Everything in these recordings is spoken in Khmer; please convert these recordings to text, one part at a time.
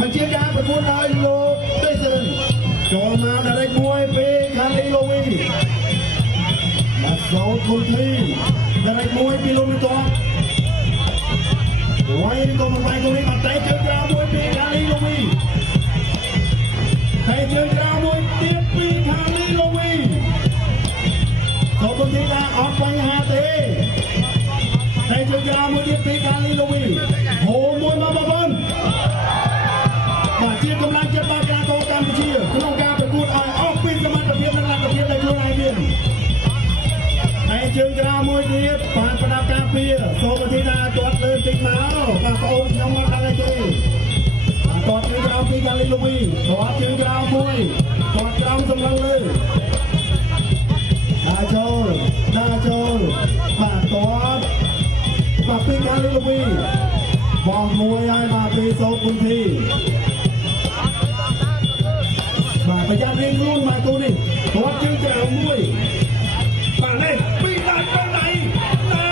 มันជាការប្រកួតដោយលោកទេសរិនចូលមក direct មួយពីខាងលីឡូវីបាទសូនគុនធី direct មួយពីលោកនេះតវាយក៏មិនវាយទៅនេះបាត់តែជើងក្រៅមួយពីខាងលីឡូវីតែជើងក្រៅមួយទៀតពីខាងលីឡូវីសូនគុនធីថាអត់បញ្ហាទេតែជើងក្រៅមួយទៀតពីខាងលីឡូវីហូមួយមកបងប្អូនបាទជាកម្លាំងចិត្តរបស់កីឡាករកម្ពុជាក្នុងការប្រកួតឲ្យអស់ពីសមត្ថភាពនិងលទ្ធភាពដែលខ្លួនឯងមានហើយជើងក្រៅមួយទៀតបានប្រដាប់ការពារសូមធីថាទាត់លើតិចមកបាទបងប្អូនខ្ញុំមកដល់ទេទាត់ជើងក្រៅពីកាលីឡូវីទាត់ជើងក្រៅមួយទាត់ក្រោមសម្លឹងលើដាក់ចូលបាទទាត់បាទពីកាលីឡូវីបោះមួយហើយបាទពីសូគុនធីបាទប្រយ័ត្នរៀងខ្លួនមកទូនេះគាត់ជើងក្រៅមួយបាទនេះពីដាច់ទៅไหนណា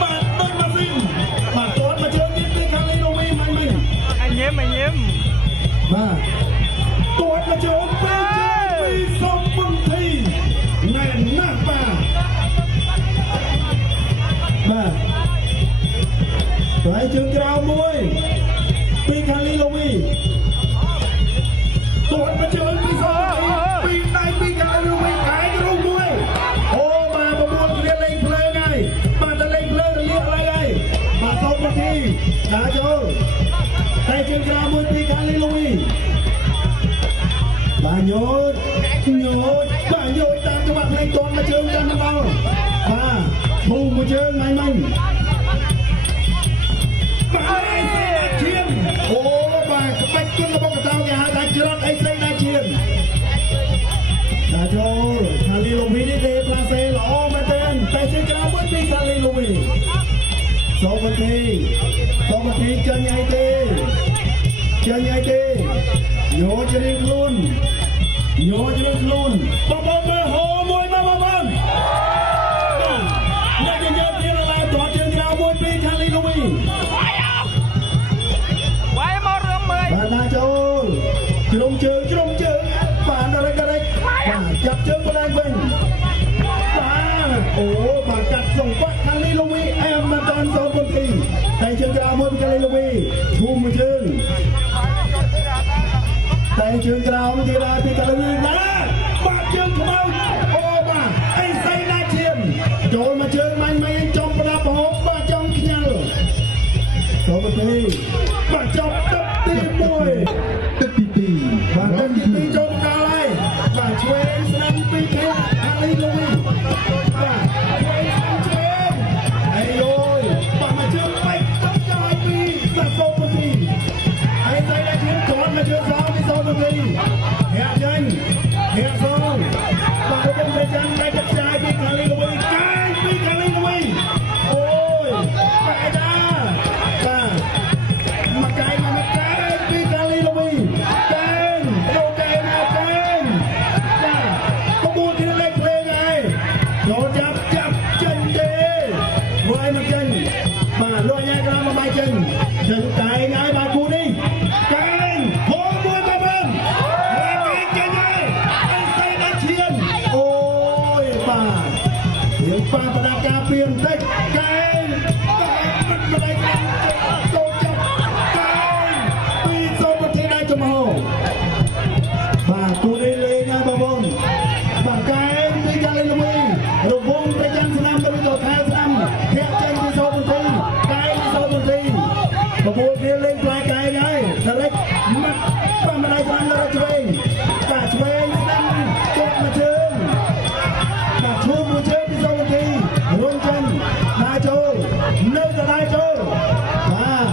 បាទដូចម៉ាស៊ីនបាទគាត់មកជើងទៀតពីខាងលីឡូវីមិនអញញឹមបាទគាត់មកជើងពីសូគុនធីណែណាស់បាទហើយជើងក្រៅមួយពីខាងលីឡូវីគាត់មកជើងពីសូពីដៃពីខាងលីឡូវីកាយរូបមួយអូបាទប្រមូលគ្នាលេងភ្លើងហើយបាទតែលេងភ្លើងរលាកឡើយហើយបាទសូមទីដាក់ចូលតែជើងក្រៅមួយពីខាងលីឡូវីបាទញូតតាមច្បាប់លេងទាន់មកជើងកាន់មកដល់បាទធូរមួយជើងមិនបាទឈៀនអូបាទក្បាច់គុណរបស់កតោគេហៅថាច្រត់អីស្អីណាឈៀនដាក់ចូលខាងលីឡូវីនេះទេផ្លាសេល្អមែនទេតែជើងក្រៅមួយពីខាងលីឡូវីសូមទីចាញ់អីទេញោចរៀងខ្លួនបងប្អូនមើលហូមួយមកបងប្អូនអ្នកនិយាយទៀតឡើយទាត់ជើងក្រៅមួយពីខាងលីឡូវីវាយមករំមើលបាទដាក់ចូលជ្រុំជើងបាទdirectបាទចាប់ជើងបណ្ដាញវិញបាទអូបាទកាត់សង្វាក់ខាងលីឡូវីអែមមកតាមសូនពុនទីតែជើងក្រៅមួយពីខាងលីឡូវីឈូមមួយជើងតែជើងក្រៅមួយទៀតដែរពីខាងលីឡូវីណាបាទជើងខ្មៅអូបាទអីស្អីណាឈៀនចូលមកជើងមិនចំប្រដាប់ប្រហូបបាទចង់ខ្ញាល់សូមទីបាទចាប់ទឹកទី1ទឹកទី2បាទទឹកទី2ចូលដល់ហើយបាទឆ្វេងស្ដាំពីខាងលីឡូវីបាទឆ្វេងស្ដាំឆ្វេងអីយយបាទមកជើងបែកទឹកចោលពីបាទសូមទីអីស្អីណាឈៀនចូលមកជើងសងពីសូមទីហាក់ចេញហាក់សងបាទខ្ញុំប្រចាំតែទឹកចាយពីខាងលីឡូវីកាយពីខាងលីឡូវីអូយបាទអាចាបាទមកកាយពីខាងលីឡូវីកាយចូលកាយមកកាយបាទក្បួនគ្នាលេងភ្លេងហើយចូលចាប់ចេញទេវាយមកចេញបាទលួចញ៉ាំក្រោមមកបាយចេញកាយហើយបាទគូនេះកាយហូរមួយបងប្អូនចេញហើយអីស្អីដល់ឈៀនអូយបាទយើងប៉ះបដាការពៀនបន្តិចកាយបាទមិនដៃចូលចាប់កាយពីសូមប្រទេសដែរចំហបាទគូនេះលេងហើយបងប្អូនបាទកាយពីកាលីឡូវីរវងប្រចាំឆ្នាំទៅទៅខែឆ្នាំធាក់ចេញពីសូមប្រទេសកាយពីសូមប្រទេសប្រពន្ធគ្នាលេងផ្លែកាយហើយdirectមកប៉ះម្ដាយឆ្នាំdirectឆ្វេងបាទឆ្វេងស្ដាំទាត់មកជើងបាទឈូសមួយជើងពីសូមប្រទេសរុញចេញដាក់ចូលនៅតែដាក់ចូលបាទ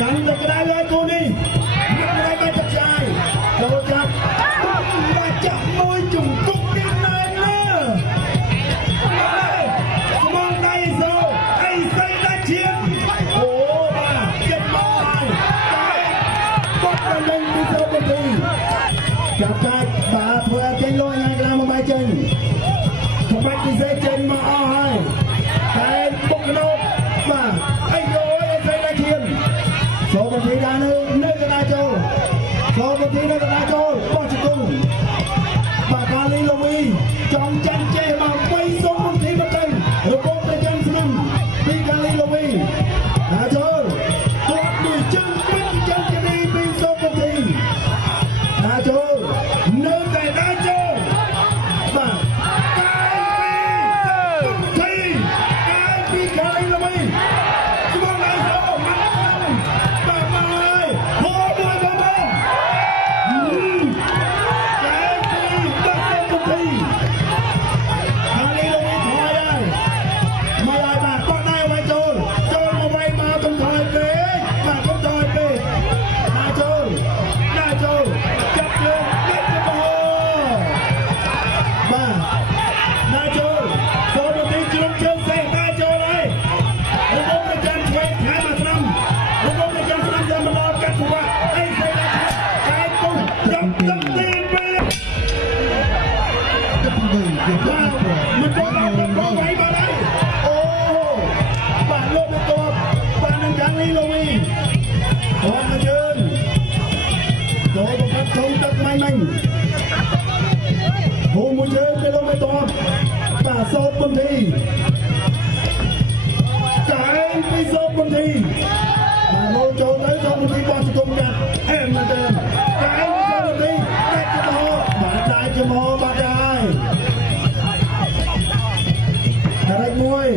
កាន់តែក្តៅហើយគូនេះមិនได้បាច់ចាក់ចាយចូលចាប់បាទចាក់មួយជំទប់ទៀតណែណាស្មងដៃសូអីស្អីដាក់ឈៀនអូបាទចិត្តមកហើយបាត់ដល់នឹងពីសូមប្រទេសចាប់កាច់បាទធ្វើឲ្យចេញលុយហើយក្រៅមកបាយចេញក្បាច់ពិសេសចេញមកអស់ហើយតែបុកកណោបាទអីយោអីស្អីដាក់ឈៀនសូមប្រទេសដែរនៅ ออกมาเชิญโดนประคับชงตักไม่มั่งผู้มือเชิญไปลงไปตอบป่าโซบบนทีจ่ายไปโซบบนทีมาโลโจเลยโซบบนทีบอลจะกลมกันมาเดินจ่ายไปโซบบนทีแม็กจะมอบาดได้จะมอบาดได้อะไรมวย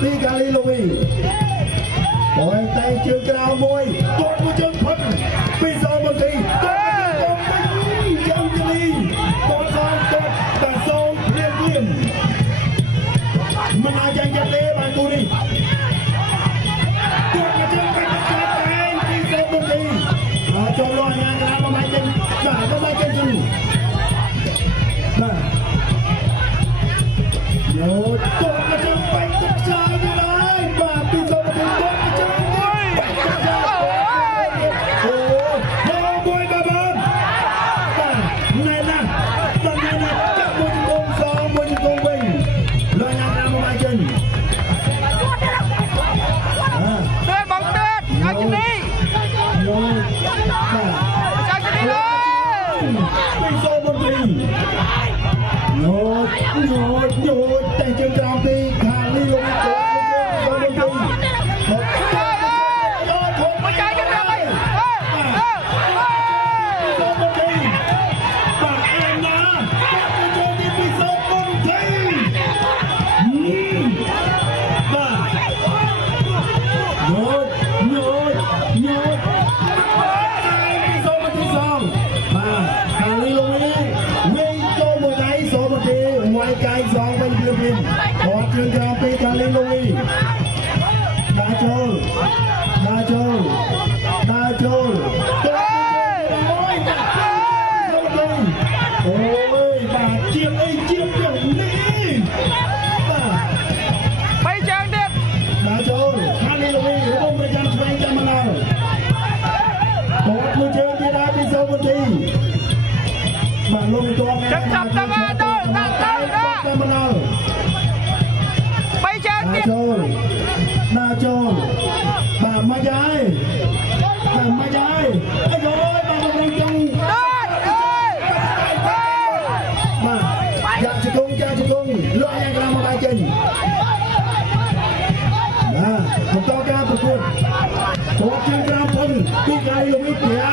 ตีกาลีลุยปล่อยแต่เชือกกราวมวยกดมือเชิญพันไปโซบบนทีกดไปยังกาลีกดซ้ายกดแต่โซเรียบเรียบมันอาจจะยัดเละบางตัวนี้ตัวกระเจิงไปกระจายแทงที่เซฟบนทีโจลอยงานกระดาษมาเจนจ่ายมาเจนจูโยตัวกระเจิงไปกระจายอยู่เลยมาที่เซฟบนทีตัวกระเจิงไปกระจายโอ้โหมวยกระบาลไหนนะตั้งไหนนะจับมวยกงสองมวยกงวิ่งลอยงานกระดาษมาเจนโยนไปโซบนทีโยนแต่เจ้ากรามตีขาลีลงโซบนทีโยนมาใจกันเลยโซบนทีปากเอ็นนะไปโจมตีไปโซบนทีมาโยนไก่สองเป็นเพียงขอเชิญกราวปีการเล่นลุยดาโจตัวโอ้ยโอ้ยบาดเจ็บอย่างนี้ไปเจอเด็ดดาโจการเล่นลุยร่วมประจันไฟจำมะนาวขอมือเชิญที่ได้ไปโซบนทีมาลงตัวแม่จับตะวันโดนตั้งไปเจอเด็ดนาโจบามาย้ายไอ้โย้ยบามาลงจังมาอยากจะกงลอยกลางมาไปจริงผมต้องการประกวดขอเชิญกราบพลที่ไกลลงวิทยา